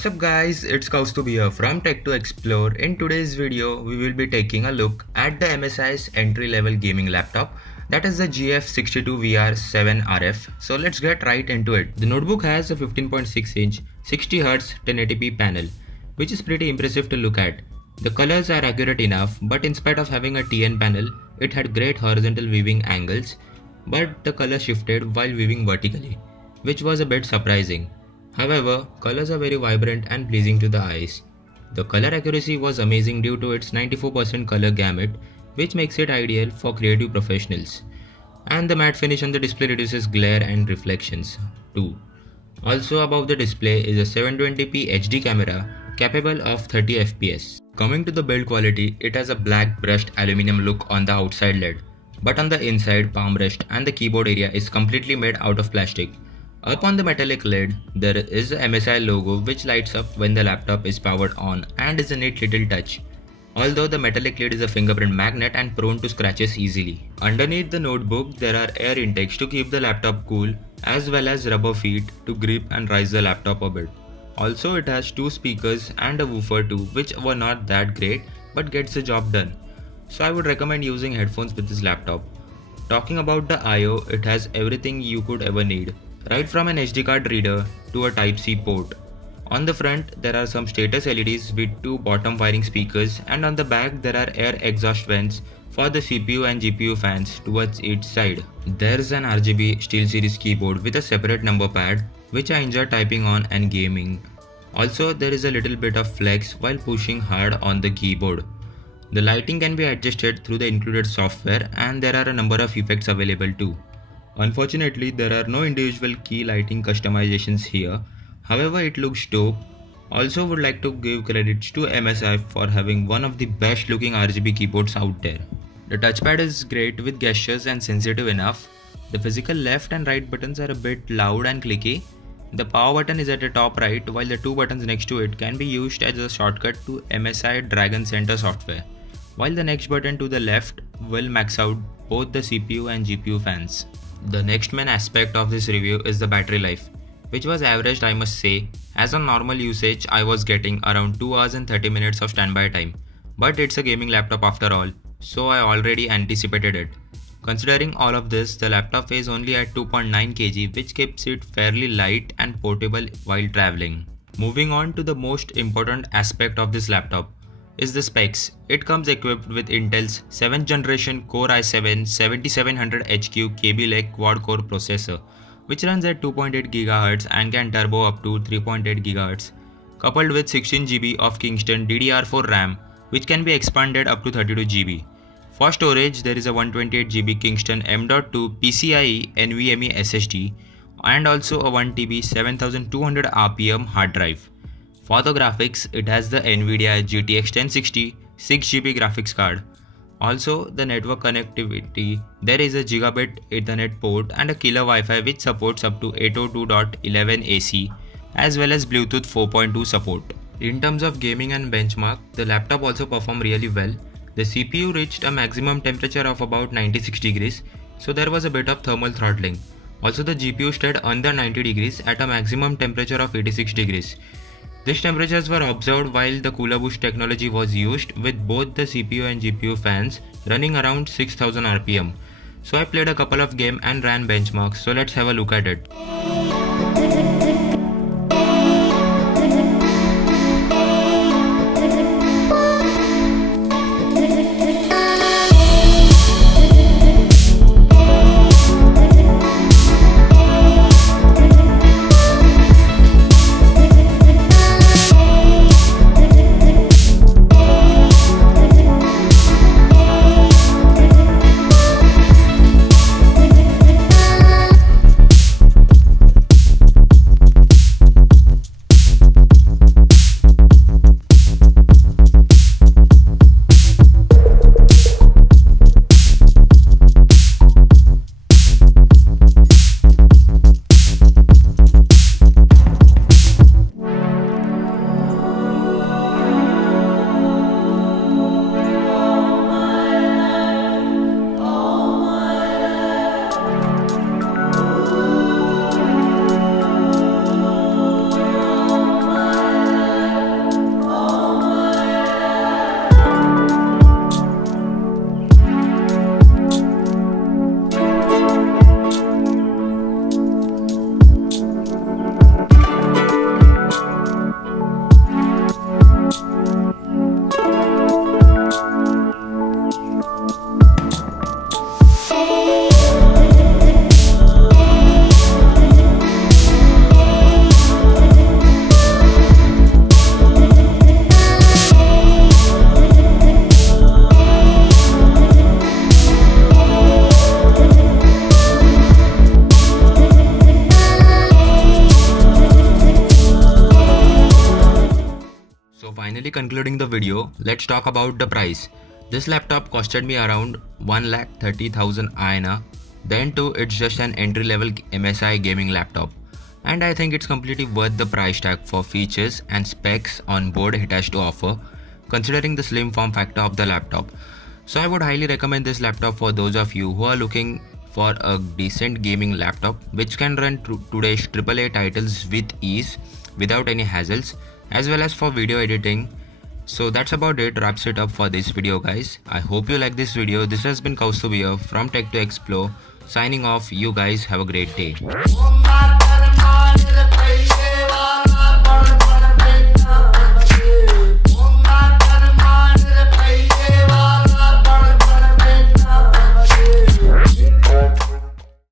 What's up guys, it's Kaustubh here from Tech to Explore. In today's video, we will be taking a look at the MSI's entry-level gaming laptop, that is the GF62VR 7RF. So let's get right into it. The notebook has a 15.6-inch 60Hz 1080p panel, which is pretty impressive to look at. The colors are accurate enough, but in spite of having a TN panel, it had great horizontal viewing angles, but the color shifted while viewing vertically, which was a bit surprising. However, colors are very vibrant and pleasing to the eyes. The color accuracy was amazing due to its 94% color gamut, which makes it ideal for creative professionals. And the matte finish on the display reduces glare and reflections too. Also above the display is a 720p HD camera capable of 30 fps. Coming to the build quality, it has a black brushed aluminum look on the outside lid, but on the inside palm rest and the keyboard area is completely made out of plastic. Up on the metallic lid, there is the MSI logo which lights up when the laptop is powered on and is a neat little touch. Although the metallic lid is a fingerprint magnet and prone to scratches easily. Underneath the notebook, there are air intakes to keep the laptop cool, as well as rubber feet to grip and rise the laptop a bit. Also, it has two speakers and a woofer too, which were not that great but gets the job done. So I would recommend using headphones with this laptop. Talking about the I/O, it has everything you could ever need, right from an SD card reader to a Type-C port. On the front, there are some status LEDs with two bottom firing speakers, and on the back there are air exhaust vents for the CPU and GPU fans towards each side. There's an RGB SteelSeries keyboard with a separate number pad, which I enjoy typing on and gaming. Also, there is a little bit of flex while pushing hard on the keyboard. The lighting can be adjusted through the included software, and there are a number of effects available too. Unfortunately, there are no individual key lighting customizations here. However, it looks dope. Also, would like to give credits to MSI for having one of the best looking RGB keyboards out there. The touchpad is great with gestures and sensitive enough. The physical left and right buttons are a bit loud and clicky. The power button is at the top right, while the two buttons next to it can be used as a shortcut to MSI Dragon Center software, while the next button to the left will max out both the CPU and GPU fans. The next main aspect of this review is the battery life, which was averaged, I must say, as on normal usage I was getting around 2 hours and 30 minutes of standby time. But it's a gaming laptop after all, so I already anticipated it. Considering all of this, the laptop weighs only at 2.9 kg, which keeps it fairly light and portable while traveling. Moving on to the most important aspect of this laptop is the specs. It comes equipped with Intel's 7th generation Core i7-7700HQ Kaby Lake quad-core processor, which runs at 2.8 GHz and can turbo up to 3.8 GHz, coupled with 16 GB of Kingston DDR4 RAM, which can be expanded up to 32 GB. For storage, there is a 128 GB Kingston M.2 PCIe NVMe SSD and also a 1 TB 7200 RPM hard drive. For the graphics, it has the NVIDIA GTX 1060 6GB graphics card. Also, the network connectivity, there is a gigabit Ethernet port and a killer Wi-Fi which supports up to 802.11 AC as well as Bluetooth 4.2 support. In terms of gaming and benchmark, the laptop also performed really well. The CPU reached a maximum temperature of about 96 degrees, so there was a bit of thermal throttling. Also, the GPU stayed under 90 degrees at a maximum temperature of 86 degrees. These temperatures were observed while the cooler boost technology was used, with both the CPU and GPU fans running around 6000 RPM. So I played a couple of games and ran benchmarks, so let's have a look at it. Now let's talk about the price. This laptop costed me around 1,30,000 INR. Then too, it's just an entry-level MSI gaming laptop, and I think it's completely worth the price tag for features and specs on board it has to offer, considering the slim form factor of the laptop. So I would highly recommend this laptop for those of you who are looking for a decent gaming laptop which can run today's AAA titles with ease without any hassles, as well as for video editing. So that's about it, wraps it up for this video guys. I hope you like this video. This has been Kaustubh here from Tech to Explore, signing off. You guys have a great day.